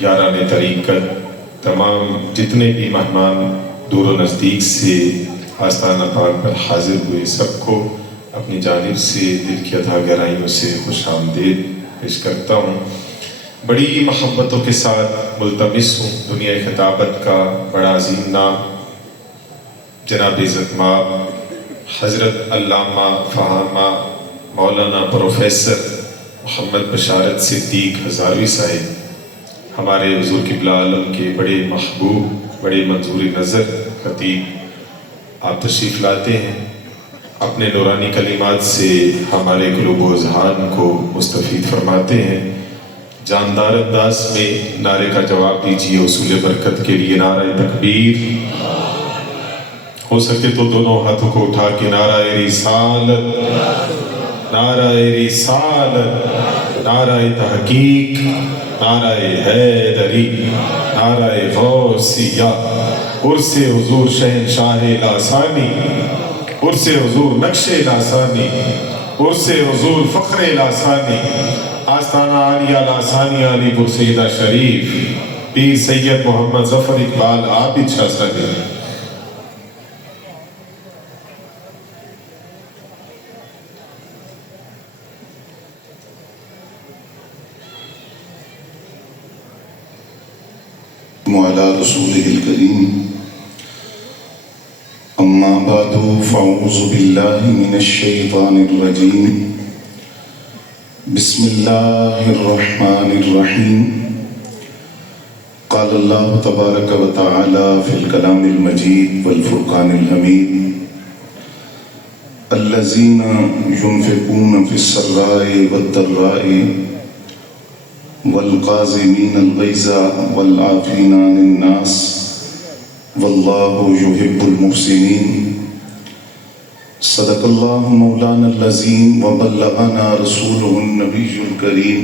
یاران طریقت، تمام جتنے بھی مہمان دور و نزدیک سے آستانہ پاک پر حاضر ہوئے، سب کو اپنی جانب سے دل کی اتھا گہرائیوں سے خوش آمدید پیش کرتا ہوں۔ بڑی محبتوں کے ساتھ ملتمس ہوں دنیا خطابت کا بڑا عظیم نام جناب عزت مآب حضرت علامہ فہامہ مولانا پروفیسر محمد بشارت صدیق ہزاروی صاحب، ہمارے حضور قبلہ عالم کے بڑے محبوب، بڑے منظور نظر خطیب، آپ تشریف لاتے ہیں، اپنے نورانی کلمات سے ہمارے قلوب و اذہان کو مستفید فرماتے ہیں۔ جاندار انداز میں نعرے کا جواب دیجیے حصول برکت کے لیے نعرہ تکبیر، ہو سکے تو دونوں ہاتھوں کو اٹھا کے نعرہ رسالت، نعرہ رسالت، نعرہ تحقیق، نعرہ حیدری، نعرہ غوثیہ، عرس حضور شہنشاہ لاسانی، عرس حضور نقش لاسانی، عرس حضور فخر لاسانی، آستانہ عالیہ لاسانی علی پور سیدہ شریف، پیر سید محمد ظفر اقبال عابد شاہ صاحب۔ وعلى رسوله الكريم أما بعد فأعوذ بالله من الشيطان الرجيم بسم الله الرحمن الرحيم قال الله تبارك وتعالى في الكلام المجيد والفرقان الحميد الذين ينفقون في السراء والضراء والقاظمين الغيظ والعافين عن الناس والله يحب المحسنين صدق الله مولانا العظيم وبلغنا رسوله النبي الكريم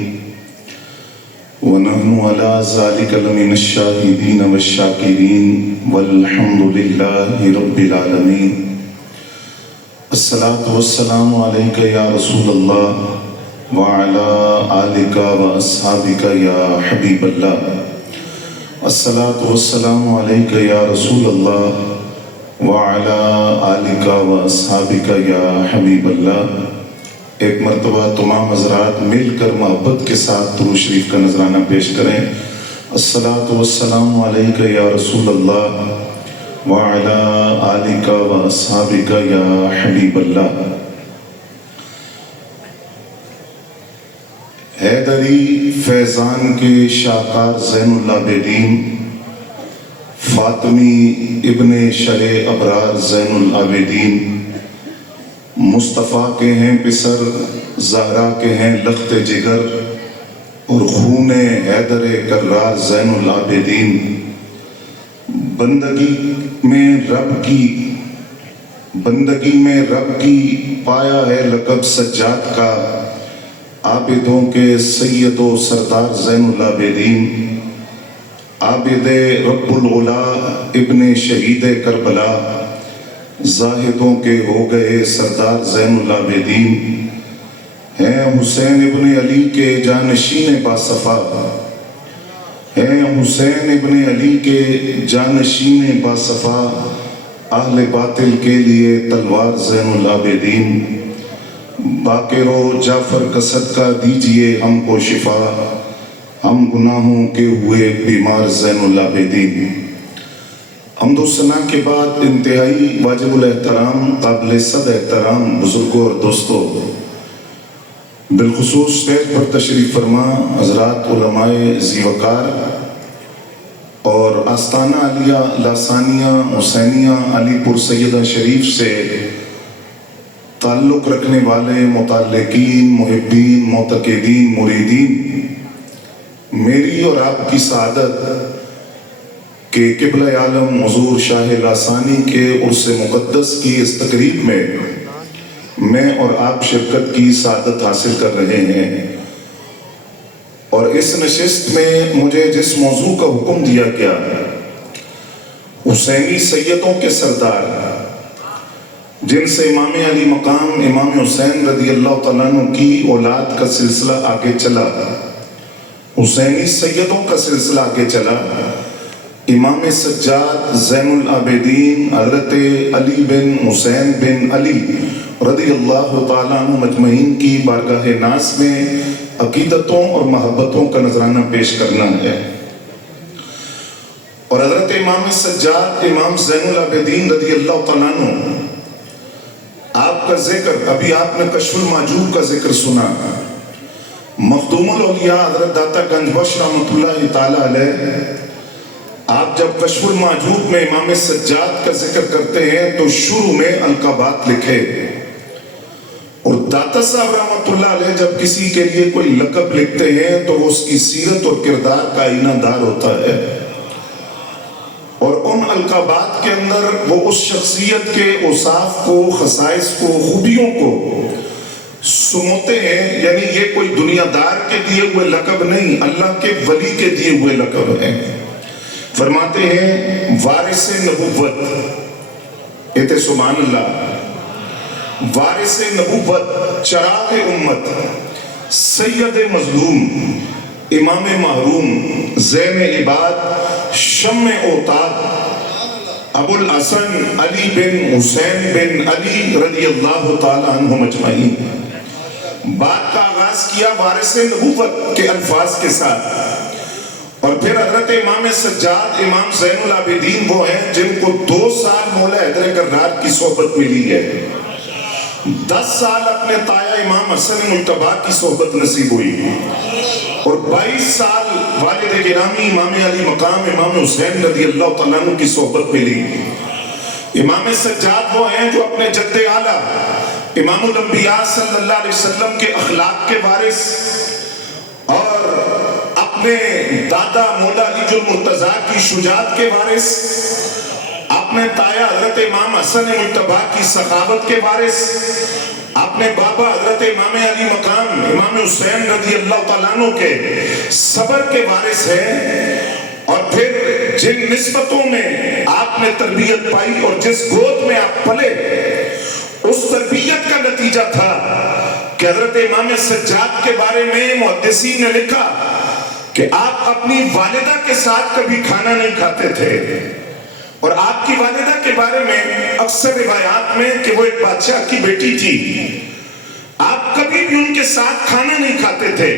ونحن على ذلك لمن الشاهدين والشاكرين والحمد لله رب العالمين۔ الصلاة والسلام عليك يا رسول الله وعلى آلك وأصحابك يا حبيب الله۔ الصلاة والسلام عليك يا رسول الله وعلى آلك وأصحابك يا حبيب الله۔ ایک مرتبہ تمام حضرات مل کر محبت کے ساتھ درود شریف کا نذرانہ پیش کریں۔ الصلاة والسلام عليك يا رسول الله وعلى آلك وأصحابك يا حبيب الله۔ حیدری فیضان کے شاہکار زین العابدین، فاطمی ابن شرع ابرار زین العابدین، مصطفیٰ کے ہیں پسر، زہرا کے ہیں لخت جگر، اور خون حیدر کرار زین العابدین۔ بندگی میں رب کی پایا ہے لقب سجاد کا، عابدوں کے سید و سردار زین العابدین، عابد رب العلا ابن شہید کربلا، زاہدوں کے ہو گئے سردار زین العابدین، ہیں حسین ابن علی کے جانشین باصفا، ہیں حسین ابن علی کے جانشین باصفا، اہل باطل کے لیے تلوار زین العابدین۔ باقر و جعفر کا صدقہ دیجئے ہم کو شفا، ہم گناہوں کے ہوئے بیمار زین العابدین۔ حمد و ثنا کے بعد انتہائی واجب الاحترام، قابل صد احترام بزرگوں اور دوستوں، بالخصوص اسٹیج پر تشریف فرما حضرات علماء ذی وقار اور آستانہ عالیہ لاسانیہ حسینیہ علی پور سیدہ شریف سے تعلق رکھنے والے متعلقین، محبین، معتقدین، مریدین، میری اور آپ کی سعادت کہ قبلہ عالم حضور شاہ لاسانی کے عرس مقدس کی اس تقریب میں اور آپ شرکت کی سعادت حاصل کر رہے ہیں، اور اس نشست میں مجھے جس موضوع کا حکم دیا گیا، حسینی سیدوں کے سردار جن سے امام علی مقام امام حسین رضی اللہ تعالیٰ عنہ کی اولاد کا سلسلہ آگے چلا، حسینی سیدوں کا سلسلہ آگے چلا. امام سجاد زین العابدین حضرت علی بن حسین بن علی رضی اللہ تعالیٰ عنہ مجمعین کی بارگاہ ناز میں عقیدتوں اور محبتوں کا نذرانہ پیش کرنا ہے. اور حضرت امام سجاد امام زین العابدین رضی اللہ تعالیٰ عنہ، آپ کا ذکر ابھی آپ نے کشف المحجوب کا ذکر سنا. مخدوم الاولیاء حضرت داتا گنج بخش رحمۃ اللہ تعالی علیہ، آپ جب کشف المحجوب میں امام سجاد کا ذکر کرتے ہیں تو شروع میں القابات لکھے. اور داتا صاحب رحمۃ اللہ علیہ جب کسی کے لیے کوئی لقب لکھتے ہیں تو وہ اس کی سیرت اور کردار کا آئینہ دار ہوتا ہے. اور ان القابات کے اندر وہ اس شخصیت کے اوصاف کو، خصائص کو، خوبیوں کو سموتے ہیں. یعنی یہ کوئی دنیا دار کے دیے ہوئے لقب نہیں، اللہ کے ولی کے دیے ہوئے لقب ہیں. فرماتے ہیں وارث نبوت، اتے سبحان اللہ، وارث نبوت، چراغ امت، سید مظلوم، امام محروم، زین عباد، شمع اوتاد، ابو الحسن علی بن حسین بن علی رضی اللہ تعالی عنہ مجمعین. بات کا آغاز کیا وارث نبوت کے الفاظ کے ساتھ، اور پھر حضرت امام سجاد امام زین العابدین وہ ہیں جن کو 2 سال مولا حیدر کرار کی صحبت ملی ہے، 10 سال اپنے تایا امام حسن مجتبی کی صحبت نصیب ہوئی، اور 22 سال والد گرامی امام علی مقام امام حسین رضی اللہ تعالیٰ عنہ کی صحبت ملی. امام سجاد وہ ہیں جو اپنے جد اعلیٰ امام الانبیاء صلی اللہ علیہ وسلم کے اخلاق کے وارث اور اپنے دادا مولا علی المرتضیٰ کی شجاعت کے وارث، اپنے تایا حضرت امام حسن مجتبی کی سخاوت کے وارث، اپنے بابا حضرت امام علی مقام امام حسین رضی اللہ تعالیٰ عنہ کے صبر کے وارث ہیں. اور پھر جن نسبتوں میں آپ نے تربیت پائی اور جس گود میں آپ پلے، اس تربیت کا نتیجہ تھا کہ حضرت امام سجاد کے بارے میں محدثین نے لکھا کہ آپ اپنی والدہ کے ساتھ کبھی کھانا نہیں کھاتے تھے. اور آپ کی والدہ کے بارے میں اکثر روایات میں کہ وہ ایک بادشاہ کی بیٹی تھی، آپ کبھی بھی ان کے ساتھ کھانا نہیں کھاتے تھے.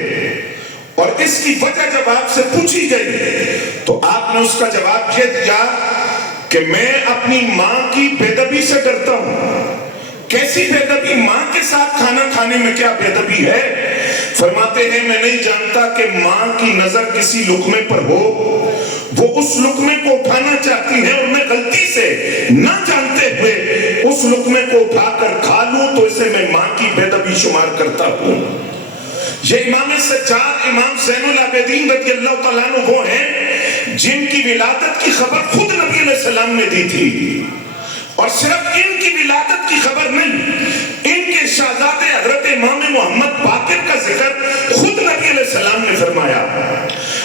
اور اس کی وجہ جب آپ سے پوچھی گئی تو آپ نے اس کا جواب یہ دیا کہ میں اپنی ماں کی بے ادبی سے ڈرتا ہوں. کیسی بے ادبی؟ ماں کے ساتھ کھانا کھانے میں کیا بے ادبی ہے؟ فرماتے ہیں میں نہیں جانتا کہ ماں کی نظر کسی لقمے پر ہو، وہ اس لقمے کو اٹھانا چاہتی ہے اور میں غلطی سے نہ جانتے ہوئے اس لقمے کو اٹھا کر کھا لوں تو اسے میں ماں کی بے ادبی شمار کرتا ہوں. یہ امام سجاد امام زین العابدین رضی اللہ تعالیٰ عنہ وہ ہیں جن کی ولادت کی خبر خود نبی علیہ السلام نے دی تھی. اور صرف ان کی ولادت کی خبر نہیں، ان کے شہزادے حضرت امام محمد باقر کا ذکر خود نبی علیہ السلام نے فرمایا.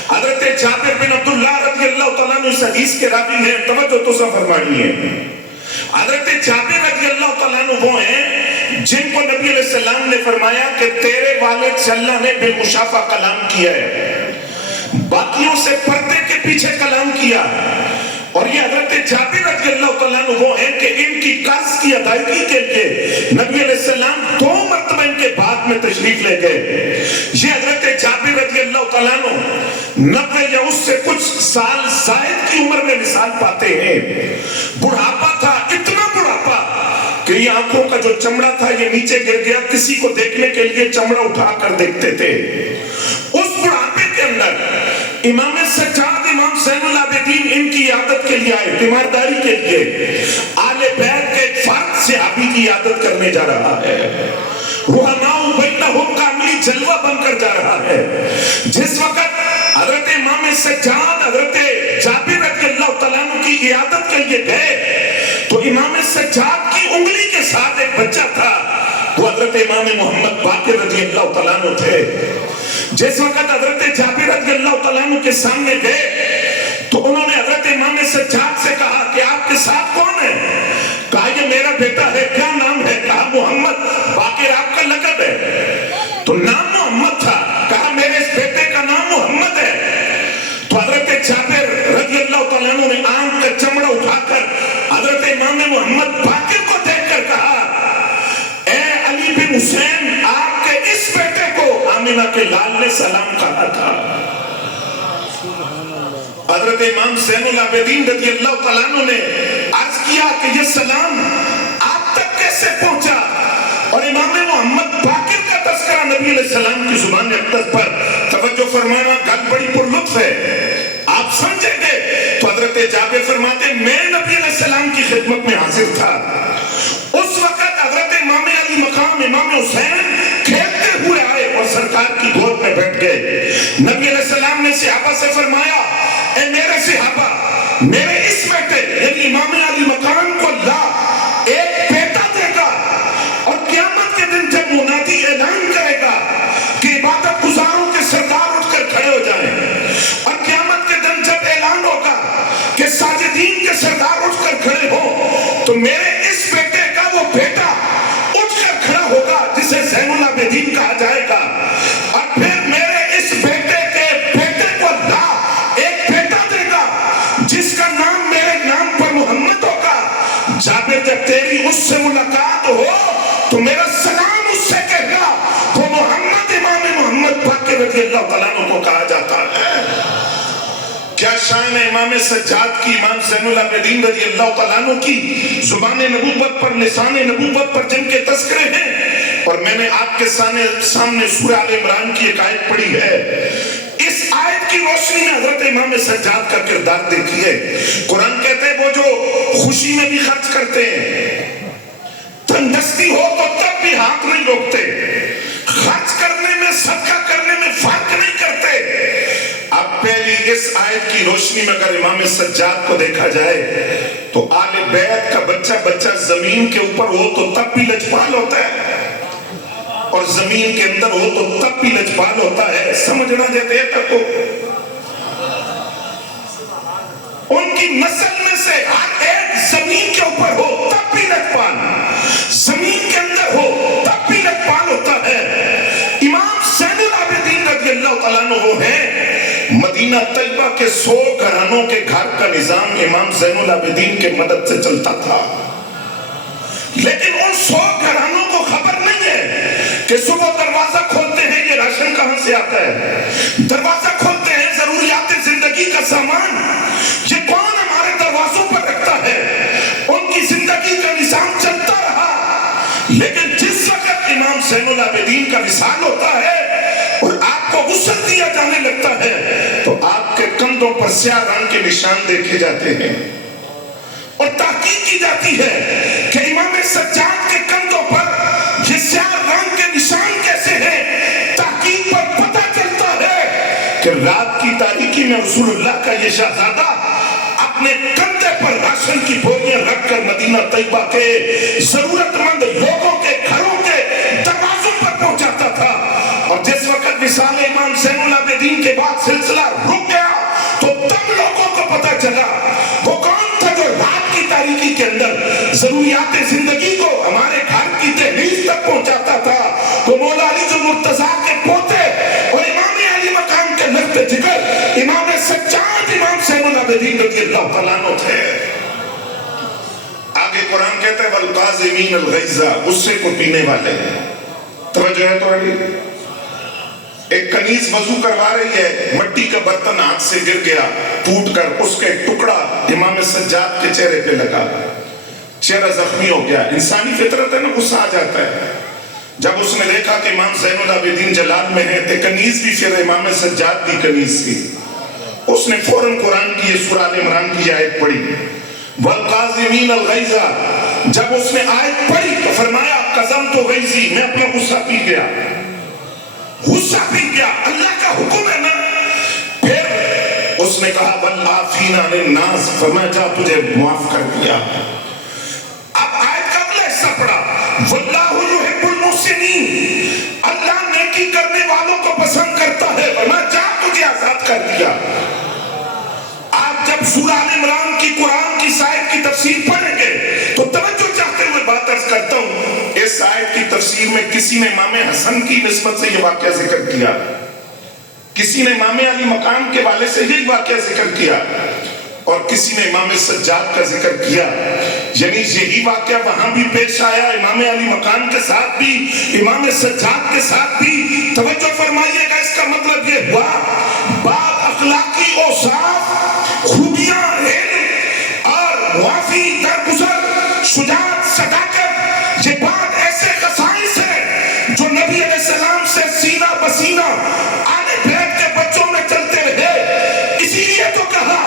حضرت جابر بن عبداللہ رضی اللہ تعالیٰ عنہ اس حدیث کے راوی ہیں، توجہ تو سا فرمانی ہے. حضرت جابر رضی اللہ تعالیٰ عنہ وہ ہیں جن کو نبی علیہ السلام نے فرمایا کہ تیرے والد سے اللہ نے بالمشافہ کلام کیا ہے، باقیوں سے پردے کے پیچھے کلام کیا. اور یہ حضرت جابر رضی اللہ تعالیٰ عنہ وہ ہیں کہ ان کی قرض کی ادائیگی کے لیے نبی علیہ السلام 2 مرتبہ ان کے بعد میں تشریف لے گئے. یہ حضرت جابر رضی اللہ تعالیٰ عنہ 90 یا اس سے کچھ سال زائد کی عمر میں مثال پاتے ہیں. بڑھاپا تھا، اتنا بڑھاپا کہ یہ آنکھوں کا جو چمڑا تھا یہ نیچے گر گیا، کسی کو دیکھنے کے لیے چمڑا اٹھا کر دیکھتے تھے. اس بڑھاپے کے اندر امام سجاد امام زین العابدین ان کی عیادت کے لیے آئے، تیمارداری کے لیے. آل بیت کے ایک فرد صحابی کی عیادت کرنے جا رہا ہے، رحماء بینہم کا عملی جلوہ بن کر جا رہا ہے. جس وقت حضرت امام سجاد حضرت جابر رضی اللہ تعالیٰ عنہ کی عیادت کے لیے گئے تو امام سجاد کی انگلی کے ساتھ ایک بچہ تھا، وہ حضرت امام محمد باقر رضی اللہ تعالیٰ عنہ تھے. جس وقت حضرت جابر رضی اللہ تعالیٰ عنہ کے سامنے گئے تو انہوں نے حضرت امام سجاد سے کہا کہ آپ کے ساتھ کون ہے؟ کہا یہ میرا بیٹا ہے. کیا نام ہے؟ کہا محمد. باقر آپ کا لقب ہے؟ تو نام محمد تھا. کہا میرے اس بیٹے کا نام محمد عنہ نے آنکھ کا چمڑا اٹھا کر حضرت امام محمد باقر کو دیکھ کر کہا اے علی بن حسین آپ کے اس بیٹے کو آمینہ کے لال نے سلام کہا تھا. حضرت امام زین العابدین رضی اللہ تعالیٰ عنہ نے عرض کیا کہ یہ سلام آپ تک کیسے پہنچا؟ اور امام محمد باقر کا تذکرہ نبی علیہ السلام کی زبان اقدس پر. توجہ فرمانا، گل بڑی پر لطف ہے، آپ سمجھیں گے. تو حضرت جابر فرماتے میں نبی علیہ السلام کی خدمت میں حاضر تھا. اس وقت حضرت امام علی مقام امام حسین کھیلتے ہوئے آئے اور سرکار کی گود میں بیٹھ گئے. نبی علیہ السلام نے صحابہ سے فرمایا اے میرے صحابہ، میرے اس بیٹے یعنی امام علی مقام کو اللہ ایک بیٹا دے گا اور قیامت کے دن جب منادی اعلان کرے گا کہ عبادت گزاروں کے سردار اٹھ کر کھڑے ہو جائیں، اور قیامت کے دن جب اعلان ہوگا کہ ساجدین کے سردار اٹھ کر کھڑے ہوں، تو میرے اس بیٹے کا وہ بیٹا اٹھ کر کھڑا ہوگا جسے زین العابدین کہا جائے گا. اور پھر میرے اس بیٹے کے بیٹے کو اللہ ایک بیٹا دے گا جس کا نام میرے نام پر محمد ہوگا. جابر جب تیری اس سے ملاقات ہو تو میرا سلام اس سے کہنا، وہ محمد امام محمد باقر رضی اللہ تعالیٰ عنہ کو کہا جاتا ہے. کیا شان ہے امام سجاد کی، امام زین العابدین رضی اللہ تعالیٰ عنہ کی زبان نبوت پر، لسان نبوت پر جن کے تذکرے ہیں. اور میں نے آپ کے سامنے سورہ آل عمران کی ایک آیت پڑھی ہے. اس آیت کی روشنی میں حضرت امام سجاد کا کردار دیکھیے. قرآن کہتے ہیں وہ جو خوشی میں بھی خرچ کرتے ہیں، تندرستی ہو تو تب بھی ہاتھ نہیں روکتے، خرچ کرنے میں صدقہ کرنے میں فرق نہیں کرتے. اب پہلی اس آیت کی روشنی میں اگر امام سجاد کو دیکھا جائے تو آل بیت کا بچہ زمین کے اوپر ہو تو تب بھی لجپال ہوتا ہے اور زمین کے اندر ہو تو تب بھی لجپال ہوتا ہے. سمجھنا دیتے ہیں تک ان کی نسل میں سے ہر ایک زمین کے اوپر ہو تب بھی لجپال، زمین کے اندر ہو تب بھی لجپال ہوتا ہے. امام زین العابدین رضی اللہ تعالیٰ عنہ وہ ہیں مدینہ طیبہ کے 100 گھرانوں کے گھر کا نظام امام زین العابدین کے مدد سے چلتا تھا. لیکن ان 100 گھرانوں کو خبر نہیں ہے کہ صبح دروازہ کھولتے ہیں یہ راشن کہاں سے آتا ہے، دروازہ کھولتے ہیں ضروریات زندگی کا سامان یہ کون ہمارے دروازوں پر رکھتا ہے. ان کی زندگی کا نظام چلتا رہا. لیکن جس وقت امام زین العابدین کا وصال ہوتا ہے اور آپ کو غسل دیا جانے لگتا ہے تو آپ کے کندھوں پر سیاہ رنگ کے نشان دیکھے جاتے ہیں اور تحقیق کی جاتی ہے کہ امام سجاد کے کندھوں پر یہ سیاہ رنگ کے نشان کیسے ہیں. تحقیق پر پتہ چلتا ہے کہ رات کی تاریکی میں رسول اللہ کا یہ شہزادہ اپنے کندھے پر راشن کی بوریاں رکھ کر مدینہ طیبہ کے ضرورت مند لوگوں کے گھروں کے دروازوں پر پہنچاتا تھا. اور جس وقت وصال امام زین العابدین کے بعد سلسلہ رک گیا تو تب لوگوں کو پتہ چلا وہ کون تھا جو رات کی تاریکی کے اندر ضروریات زندگی کو ہمارے گھر کی دہلیز تک پہنچاتا تھا. وہ مولا علی جو مرتضیٰ کے پوتے اور امام علی مقام کے لخت جگر امام سجاد امام زین العابدین رضی اللہ تعالیٰ عنہ تھے. آگے قرآن کہتا ہے والقاظمین الغیظ، غصے کو پینے والے. توجہ ہے تو علی ایک کنیز وضو کروا رہی ہے، مٹی کا برتن ہاتھ سے گر گیا ٹوٹ کر، اس کا ایک ٹکڑا امام سجاد کے چہرے پہ لگا، چہرہ زخمی ہو گیا. انسانی فطرت ہے نا، غصہ آ جاتا ہے. جب اس نے دیکھا کہ امام زین العابدین جلال میں ہے تو کنیز بھی پھر امام سجاد کی کنیز تھی. اس نے فوراً قرآن کی یہ سورہ آل عمران کی آیت پڑھی والقاظمین الغیظ. جب اس نے آیت پڑھی تو فرمایا قذمت غیظی، میں اپنا غصہ پی گیا، غصہ پی گیا. اللہ کا حکم ہے نا. پھر اس نے کہا والعافین عن الناس، فرمایا جا تجھے معاف کر دیا. اب آیت کا اگلا حصہ پڑھا واللہ یحب المحسنین، اللہ نیکی کرنے والوں کو پسند کرتا ہے، فرمایا جا تجھے آزاد کر دیا. آپ جب سورہ آل عمران کی قرآن کی آیت کی تفسیر پڑھیں گے تو توجہ چاہتے ہوئے بات عرض کرتا ہوں. اس آیت کی تفسیر میں کسی نے امام حسن کی نسبت سے یہ واقعہ ذکر کیا، کسی نے امام علی مقام کے والے سے یہ واقعہ ذکر کیا. اور کسی نے امام سجاد کا ذکر کیا، یعنی یہی واقعہ وہاں بھی پیش آیا، امام علی مقام کے ساتھ بھی، امام سجاد کے ساتھ بھی۔ توجہ فرمائیے گا، اس کا مطلب یہ ہوا بعض اخلاقی اوصاف، خوبیاں، علم اور معافی، درگزر، شجاعت، صداقت، یہ بعض ایسے خصائص ہیں جو نبی علیہ السلام سے سینہ بسینہ آل بیت کے بچوں میں چلتے رہے۔ اسی لیے تو کہا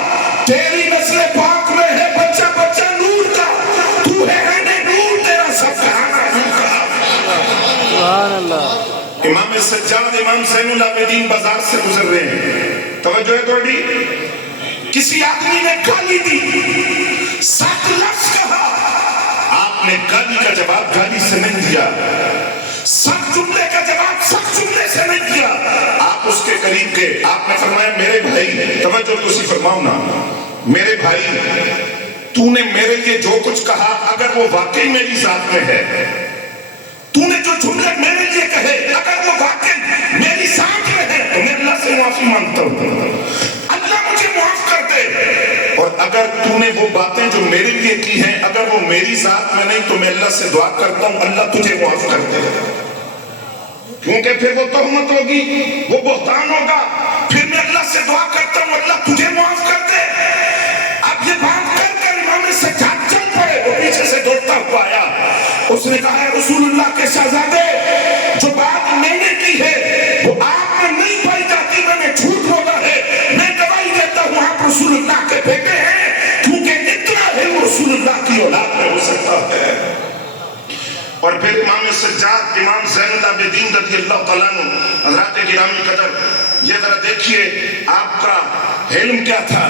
تیری نسل پاک میں ہے بچہ بچہ نور کا، تو ہے نور، تیرا سب کہانا نور کا۔ سبحان اللہ۔ امام سجاد امام زین العابدین بازار سے گزر رہے ہیں، توجہ ہے تھوڑی، کسی آدمی نے گالی دی، 7 لفظ کہا، آپ نے گالی کا جواب گالی سے نہیں دیا، سخت جملے کا جواب سخت جملے سے نہیں دیا، آپ اس کے قریب گئے، آپ نے فرمایا میرے بھائی، توجہ تسی فرماؤ نا، میرے بھائی تو نے میرے لیے جو کچھ کہا اگر وہ واقعی میری ذات میں ہے، تو نے جو جملے میرے لیے کہے اگر وہ واقعی میری ذات میں ہے تو میں اللہ سے معافی مانگتا ہوں، اللہ مجھے معاف کر دے، اور اگر تو نے وہ باتیں جو میرے لیے کی ہیں اگر وہ میری ذات میں نہیں تو میں اللہ سے دعا کرتا ہوں اللہ تجھے معاف کر دے، کیونکہ پھر وہ تہمت ہوگی، وہ بہتان ہوگا، پھر میں اللہ سے دعا کرتا ہوں اللہ تجھے معاف کر دے۔ اب یہ بات کر کر امام سجاد چل پڑے، وہ پیچھے سے دوڑتا ہوا آیا، اس نے کہا ہے رسول اللہ کے شہزادے جو بات میں نے کی ہے وہ آپ میں نہیں پائی جاتی، میں نے جھوٹ بولا ہے، میں گواہی دیتا ہوں آپ رسول اللہ کے بیٹے ہیں، کیونکہ اتنا علم رسول اللہ کی اولاد میں ہو سکتا ہے۔ اور پھر امام سجاد امام زین العابدین رضی اللہ تعالیٰ عنہ، حضرات گرامی قدر، یہ ذرا دیکھیے آپ کا علم کیا تھا،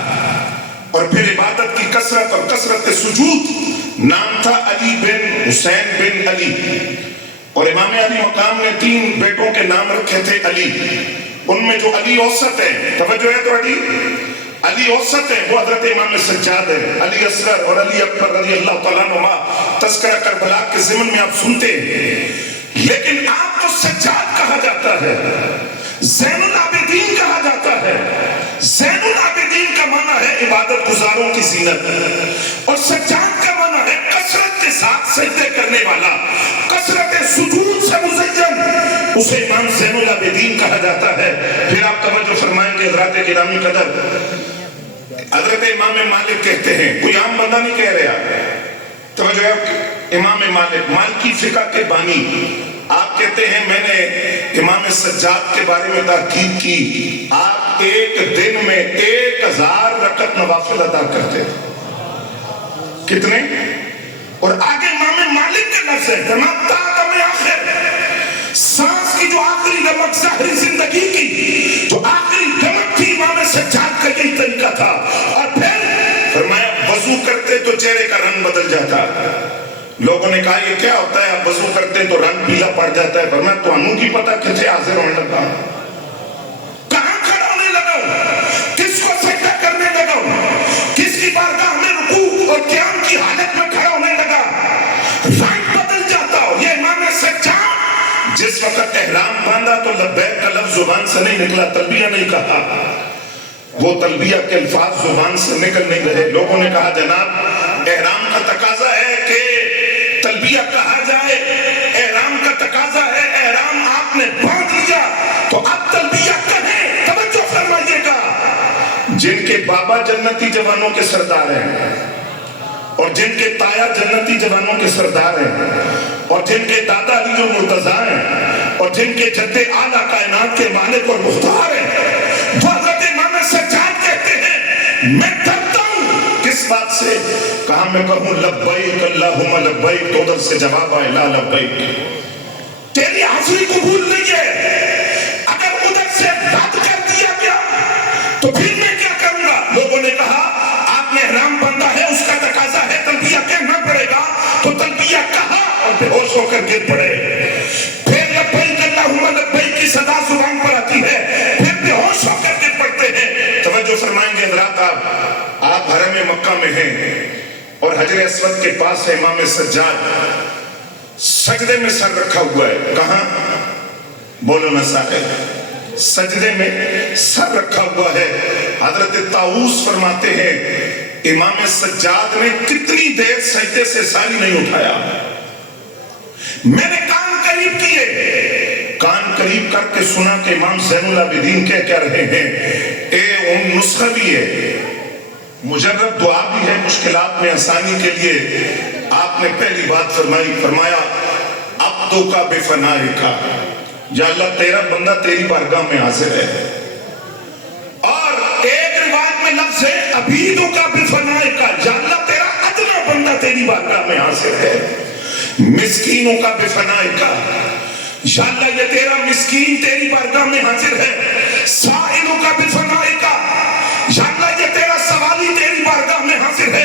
اور پھر عبادت کی کثرت اور کثرت سجود۔ نام تھا علی بن حسین بن علی، اور امام علی مقام نے 3 بیٹوں کے نام رکھے تھے علی، ان میں جو علی اوسط ہے، توجہ ہے تو علی اوسط ہے وہ حضرت امام سجاد ہے، علی اصغر اور علی اکبر رضی اللہ تعالیٰ عنہما تذکرہ کربلا کے ضمن میں آپ سنتے ہیں، لیکن آپ کو سجاد کہا جاتا ہے، زین العابدین کہا جاتا ہے۔ زین العابدین کا معنی ہے عبادت گزاروں کی زینت، اور سجاد کا معنی ہے کثرت کے ساتھ سجدے کرنے والا، کثرت سجود سے مزین، اسے امام زین العابدین کہا جاتا ہے۔ پھر آپ توجہ فرمائیں گے حضرات گرامی قدر، حضرت امام مالک کہتے ہیں، کوئی عام بندہ نہیں کہہ رہا، توجہ ہے، امام مالک مالکی فقہ کے بانی، آپ کہتے ہیں میں نے امام سجاد کے بارے میں تحقیق کی، آپ ایک دن میں 1000 رکعت نوافل ادا کرتے، کتنے؟ اور آگے امام مالک کے لفظ ہے جماعتہ میں آخر، سانس کی جو آخری دمک ظاہری زندگی کی جو آخری دمک تھی امام سجاد کا یہی طریقہ تھا، اور پھر فرمایا وضو کرتے تو چہرے کا رنگ بدل جاتا۔ لوگوں نے کہا یہ کیا ہوتا ہے، آپ وضو کرتے تو رنگ پیلا پڑ جاتا ہے، فرمایا تو انہوں کی پتہ کتنے حاضر ہونے لگا، کہاں کھڑا ہونے لگا، کس کو سجدہ کرنے لگا، کس کی بارگاہ میں رکوع اور قیام کی حالت میں کھڑا ہونے لگا، رنگ بدل جاتا ہو۔ یہ امام سجاد جس وقت احرام باندھا تو لبیک کا لفظ زبان سے نہیں نکلا، تلبیہ نہیں کہا، وہ تلبیہ کے الفاظ زبان سے نکل نہیں رہے۔ لوگوں نے کہا جناب احرام کا تقاضا ہے کہ تلبیہ کہا جائے، احرام کا تقاضا ہے، احرام آپ نے باندھ لیا تو اب تلبیہ کہیں۔ توجہ فرمائیے گا، جن کے بابا جنتی جوانوں کے سردار ہیں، اور جن کے تایا جنتی جوانوں کے سردار ہیں، اور جن کے دادا علی جو مرتضیٰ ہیں، اور جن کے جد اعلیٰ کائنات کے مالک اور مختار ہیں، وہ حضرت امام سجاد کہتے ہیں میں ڈرتا ہوں کس بات سے، کہا میں کہوں لبیک اللہم لبیک تو ادھر سے جواب آئے لا لبیک، تیری حاضری قبول نہیں ہے، اگر ادھر سے رد کر دیا گیا تو پھر میں کیا کروں گا۔ لوگوں نے کہا آپ نے احرام باندھا ہے، اس کا تقاضا ہے تلبیہ کہنا پڑے گا، تو تلبیہ کہا اور بے ہوش ہو کر گر پڑے، پھر لبیک اللہم لبیک کی صدا زبان پر آتی ہے، پھر بے ہوش ہو کر گر پڑتے ہیں۔ توجہ فرمائیں گے حضرات، آپ حرم مکہ میں ہیں اور حجر اسود کے پاس ہے امام سجاد، سجدے میں سر رکھا ہوا ہے، کہاں؟ بولو نا صاحب، سجدے میں سر رکھا ہوا ہے۔ حضرت طاؤس فرماتے ہیں امام سجاد نے کتنی دیر سجدے سے ساری نہیں اٹھایا. میں نے کان قریب کیے, کان قریب کر کے سنا کہ امام زین العابدین کیا رہے ہیں. نسخہ بھی ہے, مجرد دعا بھی ہے مشکلات میں آسانی کے لیے. آپ نے پہلی بات فرمایا عبدو کا بفنائے کا, یا اللہ تیرا بندہ تیری بارگاہ میں حاضر ہے. اور ایک روایت میں لفظ ہے عبیدو کا بفنائے کا, یا اللہ تیرا ادنا بندہ تیری بارگاہ میں حاضر ہے. مسکینوں کا بفنائے کا, یا اللہ یہ تیرا مسکین تیری بارگاہ میں حاضر ہے. سائلوں کا بفنائے کا, یا اللہ یہ تیرا سوالی تیری بارگاہ میں حاضر ہے.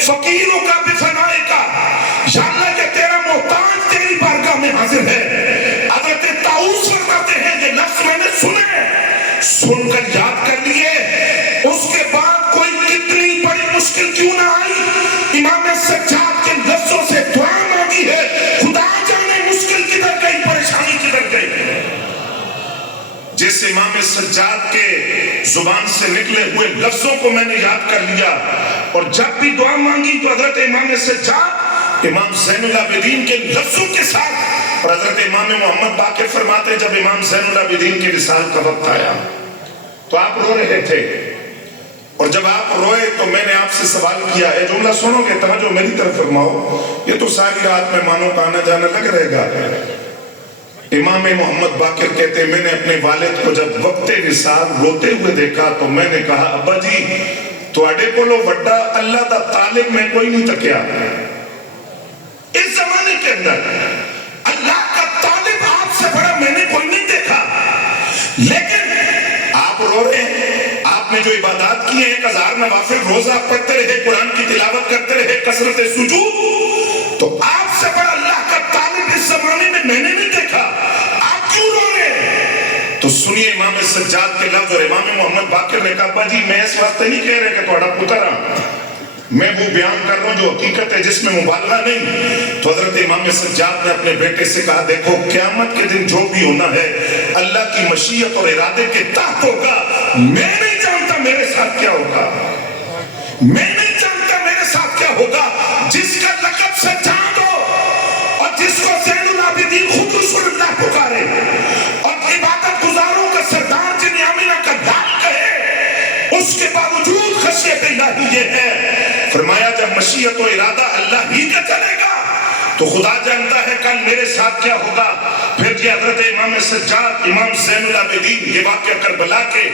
فقیروں کا بفنائے کا, یا اللہ یہ تیرا محتاج تیری بارگاہ میں حاضر ہے. حضرت طاؤس فرماتے ہیں یہ لفظ میں نے سنے, سن کر یاد کر لیے, اس کے بعد کوئی کتنی بڑی مشکل کیوں نہ آئی, امام سجاد کے لفظوں سے دعا مانگی ہے. خدا جانے مشکل کدھر گئی, پریشانی کدھر گئی. جس امام سجاد کے زبان سے نکلے ہوئے لفظوں کو میں نے یاد کر لیا, اور جب بھی دعا مانگی تو حضرت امام سجاد امام زین العابدین کے لفظوں کے ساتھ. اور حضرت امام محمد باقر فرماتے جب امام زین العابدین کے وصال کا وقت آیا تو آپ رو رہے تھے, اور جب آپ روئے تو میں نے آپ سے سوال کیا, ہے جملہ سنو گے, توجہ میری طرف فرماؤ, یہ تو ساری رات مہمانوں کا آنا جانا لگ رہے گا. امام محمد باقر کہتے میں نے اپنے والد کو جب وقت وصال روتے ہوئے دیکھا تو میں نے کہا ابا جی تواڈے کولو وڈا اللہ دا طالب میں کوئی نہیں تکیا. اس زمانے کے اندر اللہ کا طالب آپ سے بڑا میں نے کوئی نہیں دیکھا. لیکن آپ رو رہے ہیں, آپ نے جو عبادات کی ہیں 1000 نوافل روزہ پڑھتے رہے, قرآن کی تلاوت کرتے رہے, کثرت سجود, تو آپ سے بڑا اللہ کا طالب اس زمانے میں نے نہیں دیکھا. آپ کیوں رو رہے ہیں؟ تو سنیے امام سجاد کے لفظ. اور امام محمد باقر نے کہا ابا جی میں اس واسطے نہیں کہہ رہے کہ تھوڑا پتر ہاں, میں وہ بیان کر رہا ہوں جو حقیقت ہے جس میں مبالغہ نہیں. تو حضرت امام سجاد نے اپنے بیٹے سے کہا دیکھو قیامت کے دن جو بھی ہونا ہے اللہ کی مشیت اور ارادے کے تحت ہوگا. میں نہیں جانتا میرے ساتھ کیا ہوگا, میں نہیں جانتا میرے ساتھ کیا ہوگا. جس کا لقب سجاد ہو اور جس کو زین العابدین خود رسول اللہ پکارے اور عبادت گزاروں کا سردار جن آمینہ کا لال کہے, اس کے باوجود خشیت الہی یہ ہے. فرمایا جب مشیت و ارادہ اللہ ہی کا چلے گا تو خدا جانتا ہے کل میرے ساتھ کیا ہوگا. پھر یہ حضرت امام سجاد امام زین العابدین یہ واقعہ کربلا کے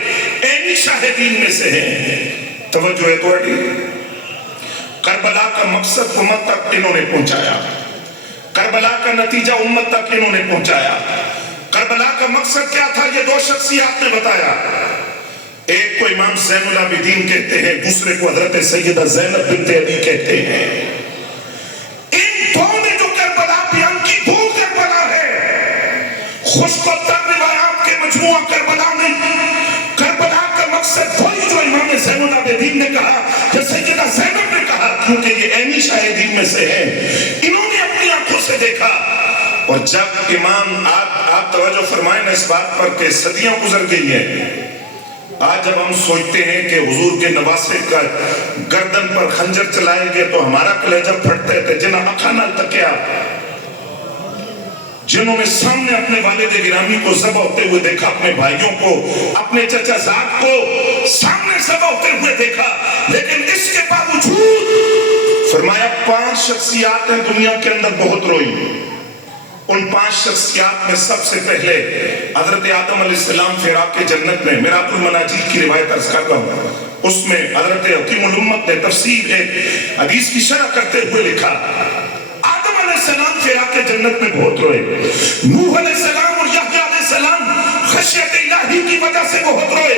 عینی شاہدین میں سے ہیں. توجہ ہے توڑی, کربلا کا مقصد امت تک انہوں نے پہنچایا, کربلا کا نتیجہ امت تک انہوں نے پہنچایا. کربلا کا مقصد کیا تھا یہ دو شخصیات نے بتایا. ایک کو امام زین العابدین کہتے ہیں, دوسرے کو حضرت سیدہ زینب بنت علی کہتے ہیں. ان دو نے جو کربلا بیان کی وہ کربلا ہے, خشک و تر روایات کے مجموعہ کربلا نہیں. کربلا کا مقصد وہی جو امام زین العابدین نے کہا, جو سیدہ زینب نے کہا, کیونکہ یہ عینی شاہدین میں سے ہیں. انہوں نے اپنی آنکھوں سے دیکھا. اور جب امام آپ توجہ فرمائیں اس بات پر کہ صدیاں گزر گئی ہیں, آج جب ہم سوچتے ہیں کہ حضور کے نواسے کا گردن پر خنجر چلائیں گے تو ہمارا کلیجہ پھٹتے تھے. جنہاں اکھا نہ تکیا, جنہوں نے سامنے اپنے والد گرامی کو ذبح ہوتے ہوئے دیکھا, اپنے بھائیوں کو, اپنے چچا زاد کو سامنے ذبح ہوتے ہوئے دیکھا, لیکن اس کے باوجود فرمایا 5 شخصیات ہیں دنیا کے اندر بہت روئی. ان 5 شخصیات میں سب سے پہلے حضرت آدم علیہ السلام فراق کے جنت میں, میرات المناجیل کی روایت عرض کر رہا ہوں, اس میں حضرت حکیم الامت نے تفسیر ایک حدیث کی شرح کرتے ہوئے لکھا آدم علیہ السلام فراق کے جنت میں بہت روئے. نوح علیہ السلام اور یحییٰ علیہ السلام خشیت الہی کی وجہ سے بہت روئے.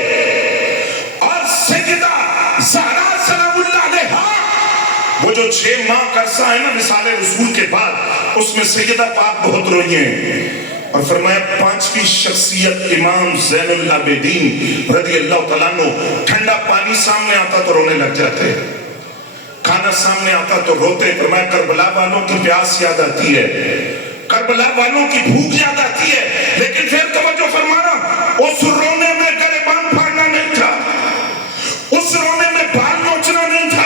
اور سیدہ زہرا سلام اللہ علیہا, وہ جو 6 ماہ کا عرصہ ہے نا وصال رسول کے بعد, اس میں سیدہ پاک بہت روئی ہیں. اور فرمایا 5ویں شخصیت امام زین العابدین رضی اللہ تعالیٰ عنہ, ٹھنڈا پانی سامنے آتا تو رونے لگ جاتے, کھانا سامنے آتا تو روتے. فرمایا کربلا والوں کی پیاس یاد آتی ہے, کربلا والوں کی بھوک یاد آتی ہے, لیکن پھر توجہ فرمانا, اس رونے میں گریبان پھاڑنا نہیں تھا, اس رونے میں بال نوچنا نہیں تھا,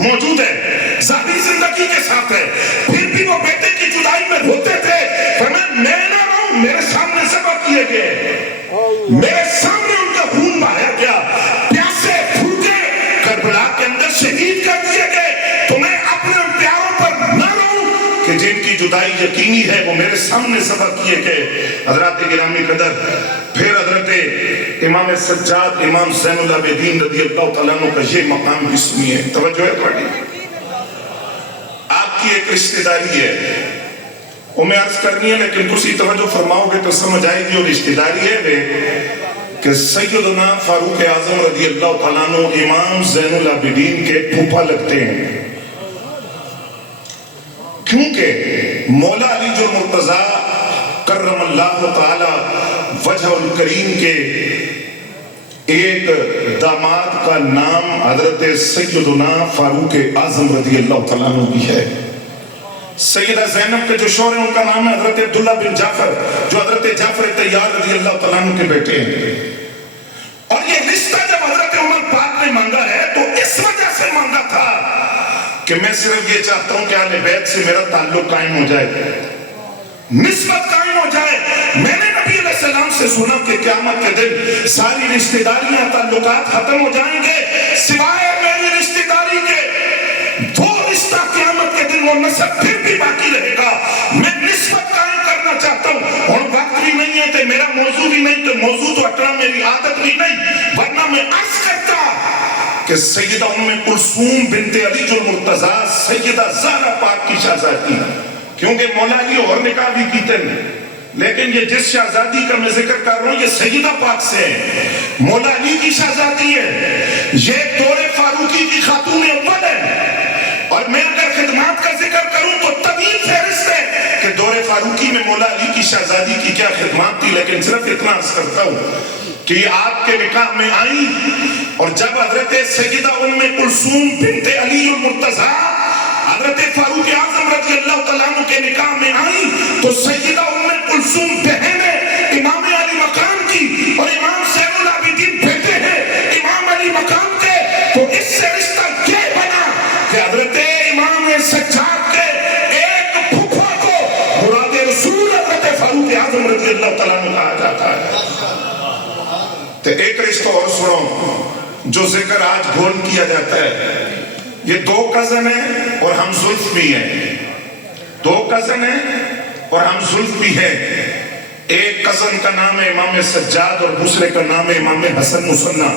موجود ہے, ظاہری زندگی کے ساتھ ہے, پھر بھی وہ بیٹے کی جدائی میں روتے تھے. فرمایا میں نہ رہوں, میرے سامنے ذبح کیے گئے, میرے سامنے ان کا خون بہایا گیا, پیاسے بھوکے کربلا کے اندر شہید کر دیے گئے, تو میں اپنے ان پیاروں پر نہ رہوں کہ جن کی جدائی یقینی ہے وہ میرے سامنے ذبح کیے گئے. حضرات گرامی قدر, پھر حضرت امام سجاد امام زین العابدین رضی اللہ تعالیٰ عنہ کا یہ مقام بھی سنیے, توجہ ہے پڑھی. آپ کی ایک رشتہ داری ہے, وہ میں عرض کرنی ہے لیکن تسی توجہ فرماؤ گے تو سمجھ آئے گی. اور رشتہ داری ہے کہ سیدنا فاروق اعظم رضی اللہ تعالیٰ عنہ امام زین العابدین کے پھوپھا لگتے ہیں, کیونکہ مولا علی جو مرتضیٰ کرم اللہ تعالی وجہ الکریم کے ایک داماد کا نام حضرت سیدنا فاروق اعظم رضی اللہ تعالیٰ عنہ بھی ہے. سیدہ زینب کے جو شوہر ہیں ان کا نام ہے حضرت عبداللہ بن جعفر, جو حضرت جعفر طیار رضی اللہ تعالیٰ عنہ کے بیٹے ہیں. اور یہ رشتہ جب حضرت عمر پاک نے مانگا ہے تو اس وجہ سے مانگا تھا کہ میں صرف یہ چاہتا ہوں کہ اہل بیت سے میرا تعلق قائم ہو جائے, نسبت قائم ہو جائے. میں نے نبی علیہ السلام سے سنا کہ قیامت کے دن ساری رشتہ داریاں تعلقات ختم ہو جائیں گے سوائے میری رشتہ داری کے. وہ رشتہ قیامت کے دن وہ نسب پھر بھی باقی رہے گا. میں نسبت قائم کرنا چاہتا ہوں, اور وقت بھی نہیں ہے کہ میرا موضوع بھی نہیں, تو موضوع تو اٹھنا میری عادت بھی نہیں, ورنہ میں عرض کرتا کہ سیدہ ام کلثوم بنت علی جو مرتضیٰ سیدہ زہرا پاک کی شہزادی, کیونکہ مولا علی اور نکاح بھی کیتے ہیں, لیکن یہ جس شہزادی کا میں ذکر کر رہا ہوں یہ سیدہ پاک سے ہے, مولا علی کی شہزادی ہے, یہ دور فاروقی کی خاتون اول ہے. اور میں اگر خدمات کا ذکر کروں تو طویل فہرست ہے کہ دور فاروقی میں مولا علی کی شہزادی کی کیا خدمات تھی, لیکن صرف اتنا عرض کرتا ہوں کہ یہ آپ کے نکاح میں آئی, اور جب حضرت سیدہ ام کلثوم بنت علی المرتضیٰ حضرت فاروق اعظم رضی اللہ تعالیٰ عنہ کے نکاح میں آئی تو سیدہ ام کلثوم بہن ہے امام علی مقام کی, اور امام زین العابدین بیٹے ہیں امام علی مقام کے. تو اس سے رشتہ یہ بنا کہ حضرت امام سجاد کے ایک پھوپھا کو مراد رسول حضرت فاروق اعظم رضی اللہ تعالیٰ عنہ کہا جاتا ہے. تو ایک رشتہ اور سنو جو ذکر آج گھول کیا جاتا ہے, یہ دو کزن ہیں اور ہم زلف بھی ہیں, دو کزن ہیں اور ہم زلف بھی ہیں. ایک کزن کا نام ہے امام سجاد اور دوسرے کا نام ہے امام حسن مصنع.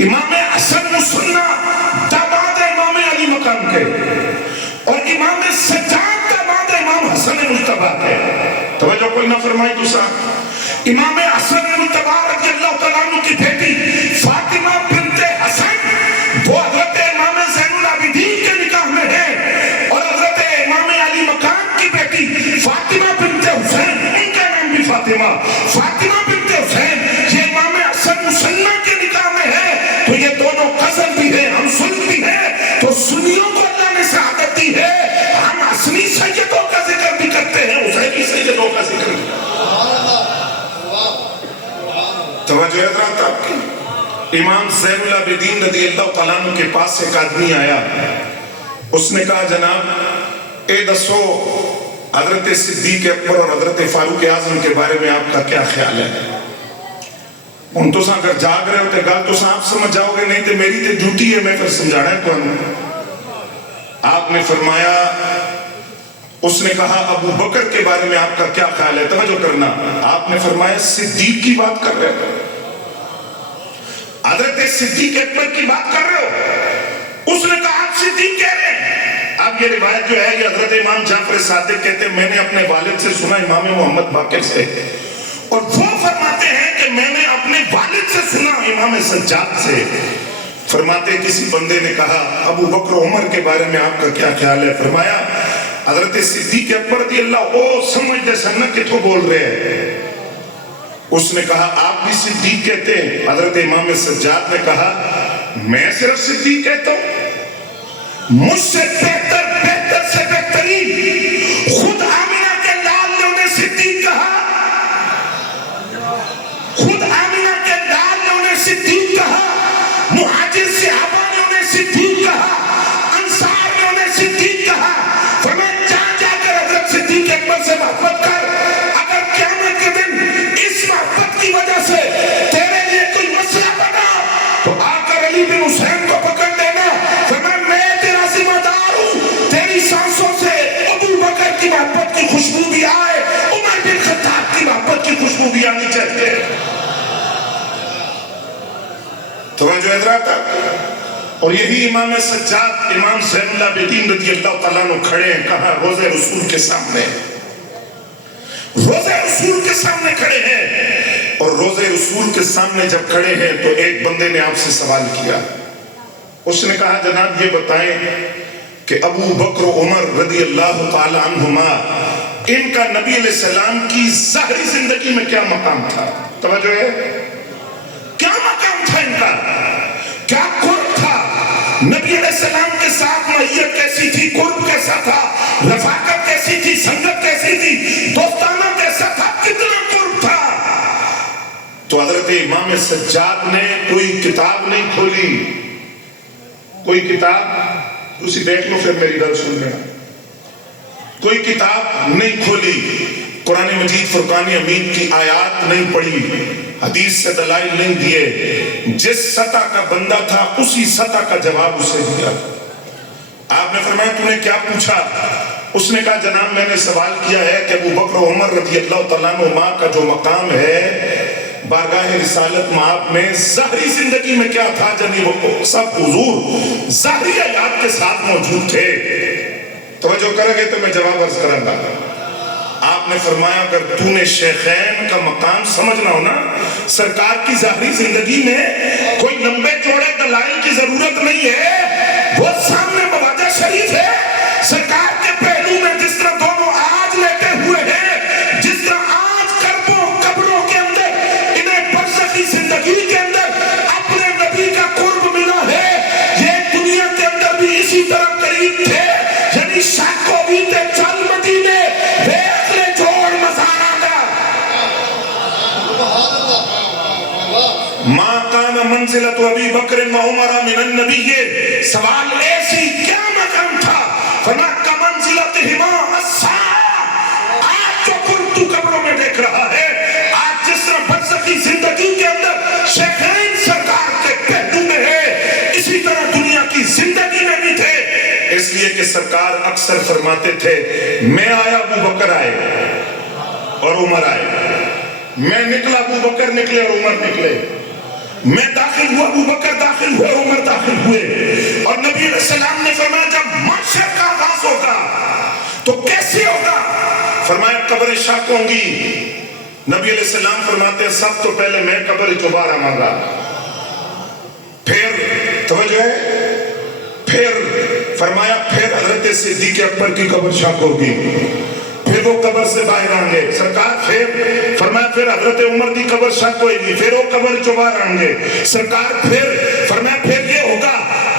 امام حسن مصنع داماد امام علی مقام کے, اور امام سجاد داماد امام حسن مجتبیٰ کے. توجہ کوئی نہ فرمائی. دوسرا امام حسن مجتبیٰ رضی اللہ تعالیٰ عنہ کی بیٹی فاطمہ بنت حسن وہ حضرت امام زین العابدین کے نکاح میں ہے, اور حضرت امام علی مقام کی بیٹی فاطمہ بنت حسین, ان کا نام بھی فاطمہ بنت حسین, یہ امام حسن مصنع کے نکاح میں ہے. تو یہ دونوں قزل بھی ہیں, ہم سن بھی ہیں. تو سنیوں کو اللہ نے سعادت دی ہے, ہم حسنی سیدوں کا ذکر بھی کرتے ہیں, حسینی سیدوں کا ذکر بھی. توجہ حضرات آپ کی. امام زین العابدین رضی اللہ تعالیٰ عنہ کے پاس ایک آدمی آیا, اس نے کہا جناب اے دسو حضرت صدیق اکبر اور حضرت فاروق اعظم کے بارے میں آپ کا کیا خیال ہے. ان تو ساں اگر جاگ رہے ہوتے گل تو ساں آپ سمجھ جاؤ گے, نہیں تو میری تو ڈیوٹی ہے, میں پھر سمجھانا ہے تو. آپ نے فرمایا, اس نے کہا ابو بکر کے بارے میں آپ کا کیا خیال ہے. توجہ کرنا, آپ نے فرمایا صدیق کی بات کر رہے ہو, حضرت صدیق اکبر کی بات کر رہے ہو. اس نے کہا آپ صدیق کہہ رہے ہیں. اب یہ روایت جو ہے یہ حضرت امام جعفر صادق کہتے ہیں میں نے اپنے والد سے سنا امام محمد باقر سے, اور وہ فرماتے ہیں کہ میں نے اپنے والد سے سنا امام سجاد سے. فرماتے کسی بندے نے کہا ابو بکر عمر کے بارے میں آپ کا کیا خیال ہے. فرمایا حضرت صدیق اکبر رضی اللہ او سمجھتے سن کتوں بول رہے ہیں. اس نے کہا آپ بھی صدیق کہتے ہیں. حضرت امام سجاد نے کہا میں صرف صدیق کہتا ہوں, مجھ سے بہتر سے بہترین خود آمینہ کے لال نے انہیں صدیق کہا, خود آمینہ کے لال نے انہیں صدیق کہا, مہاجر صحابہ نے انہیں صدیق کہا. بھی آنی چاہیے. توجہ حضرات. اور یہی امام سجاد امام زین العابدین رضی اللہ تعالیٰ عنہ کھڑے ہیں کہاں؟ روضہ رسول کے سامنے. روضہ رسول کے سامنے کھڑے ہیں. اور روضہ رسول کے سامنے جب کھڑے ہیں تو ایک بندے نے آپ سے سوال کیا. اس نے کہا جناب یہ بتائیں کہ ابو بکر و عمر رضی اللہ تعالی عنہما ان کا نبی علیہ السلام کی ظاہری زندگی میں کیا مقام تھا؟ توجہ ہے؟ کیا مقام تھا ان کا؟ کیا قرب تھا؟ نبی علیہ السلام کے ساتھ معیت کیسی تھی؟ قرب کیسا تھا؟ رفاقت کیسی تھی؟ سنگت کیسی تھی؟ دوستانہ کیسا تھا؟ کتنا قرب تھا؟ تو حضرت امام سجاد نے کوئی کتاب نہیں کھولی. کوئی کتاب اسی دیکھ لو پھر میری گل سن لینا. کوئی کتاب نہیں کھولی. قرآن مجید فرقان حمید کی آیات نہیں پڑھی. حدیث سے دلائل نہیں دیے. جس سطح کا بندہ تھا اسی سطح کا جواب اسے دیا. آپ نے فرمایا تو نے کیا پوچھا؟ اس نے کہا جناب میں نے سوال کیا ہے کہ ابو بکر و عمر رضی اللہ تعالیٰ عنہ کا جو مقام ہے بارگاہ رسالت مآب میں ظاہری زندگی میں کیا تھا؟ جنی وہ سب حضور ظاہری آیات کے ساتھ موجود تھے. توجہ کریں گے تو میں جواب عرض کروں گا. آپ نے فرمایا اگر تو نے شیخین کا مقام سمجھنا ہو نا سرکار کی ظاہری زندگی میں کوئی لمبے چوڑے دلائل کی ضرورت نہیں ہے. وہ سامنے مواجہ شریف ہے. سرکار کے پہلو میں جس طرح دونوں آج لیٹے ہوئے ہیں, جس طرح آج قبروں کے اندر انہیں برزخی زندگی کے اندر اپنے نبی کا قرب ملا ہے, یہ دنیا کے اندر بھی اسی طرح قریب تھے. یعنی شاکو بھی تے چل مدینے دیکھ لے جوڑ مزارہ دا ما کان منزلت ابی بکر و عمر من النبی. سوال ایسی کیا مقام تھا؟ فرمایا کا منزلتہما الساعہ. آج جو قرب تو قبروں میں دیکھ رہا ہے, آج جس طرح برزخی زندگی کے اندر شیخین سرکار کے پہلو میں ہے, اسی طرح دنیا کی زندگی میں بھی تھے. اس لیے کہ سرکار اکثر فرماتے تھے میں آیا ابو بکر آئے اور عمر آئے, میں نکلا ابو بکر نکلے اور عمر نکلے, میں داخل ہوا ابو بکر داخل ہوئے عمر داخل ہوئے. اور نبی علیہ السلام نے فرمایا جب محشر کا آغاز ہوگا تو کیسے ہوگا؟ فرمایا قبر شق ہوں گی. نبی علیہ السلام فرماتے ہیں سب تو پہلے میں قبر دوبارہ مانگا, پھر توجہ ہے, پھر فرمایا پھر حضرت صدیق اکبر کی قبر شق ہوگی, پھر وہ قبر سے باہر آئیں گے. سرکار پھر فرمایا پھر حضرت عمر کی قبر شق ہوئے گی, پھر وہ قبر چوبار آئیں گے. سرکار پھر فرمایا پھر یہ ہوگا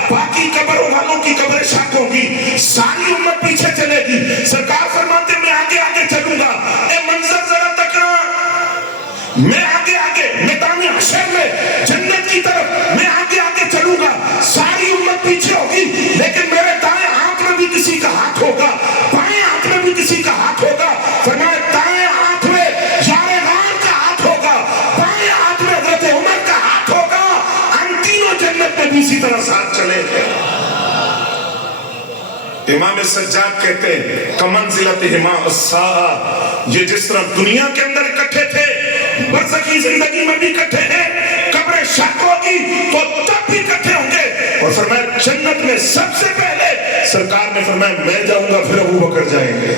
باقی قبر والوں کی قبر شق ہوگی, ساری امت پیچھے چلے گی. سرکار فرماتے میں آگے آگے چلوں گا. اے منظر ذرا تکنا, میں آگے آگے میدان حشر میں جنت کی طرف میں آگے آگے چلوں گا, ساری امت پیچھے ہوگی, لیکن میرے دائیں ہاتھ میں بھی کسی کا ہاتھ ہوگا, بائیں ہاتھ میں بھی کسی کا ہاتھ ہوگا. فرمایا دائیں ہاتھ میں یار غار کا ہاتھ ہوگا, بائیں ہاتھ میں حضرت عمر کا ہاتھ ہوگا. ہم تینوں جنت میں بھی اسی طرح ساتھ چلے گئے. امام سجاد کہتے ہیں کمنزلتہما الساعہ, یہ جس طرح دنیا کے اندر اکٹھے تھے برزخی زندگی میں بھی اکٹھے ہیں, قبر شق ہوگی تو تب بھی اکٹھے ہوں گے. اور فرمایا جنت میں سب سے پہلے سرکار نے فرمایا میں جاؤں گا, پھر ابو بکر جائیں گے,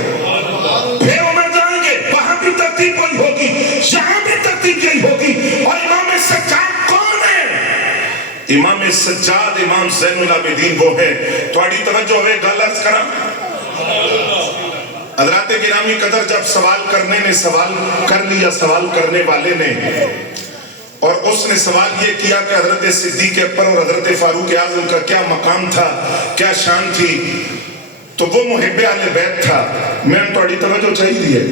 پھر عمر جائیں گے. وہاں بھی ترتیب وہی ہوگی, یہاں بھی ترتیب یہی ہوگی. اور امام سجاد کون ہے؟ امام سجاد امام زین العابدین وہ ہے. تھوڑی توجہ ہوئے گل عرض کرا. حضرات گرامی قدر جب سوال کرنے نے سوال کر لیا, سوال کرنے والے نے, اور اس نے سوال یہ کیا کہ حضرت صدیق اکبر اور حضرت فاروق اعظم کا کیا مقام تھا, کیا شان تھی, تو وہ محب اہل بیت تھا. میں تھوڑی توجہ چاہیے,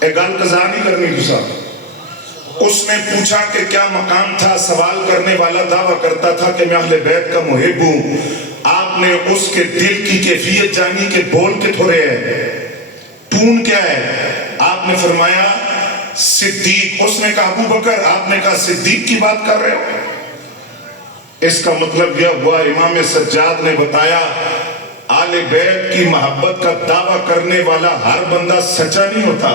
اے گل قضا نہیں کرنی دوسرا. اس نے پوچھا کہ کیا مقام تھا, سوال کرنے والا دعویٰ کرتا تھا کہ میں اہل بیت کا محب ہوں. آپ نے اس کے دل کی کیفیت جانی کہ بول کے تھوڑے ہے, ٹون کیا ہے. آپ نے فرمایا صدیق. اس نے کہا ابو بکر. آپ نے کہا صدیق کی بات کر رہے ہو. اس کا مطلب یہ ہوا امام سجاد نے بتایا آل بیت کی محبت کا دعویٰ کرنے والا ہر بندہ سچا نہیں ہوتا.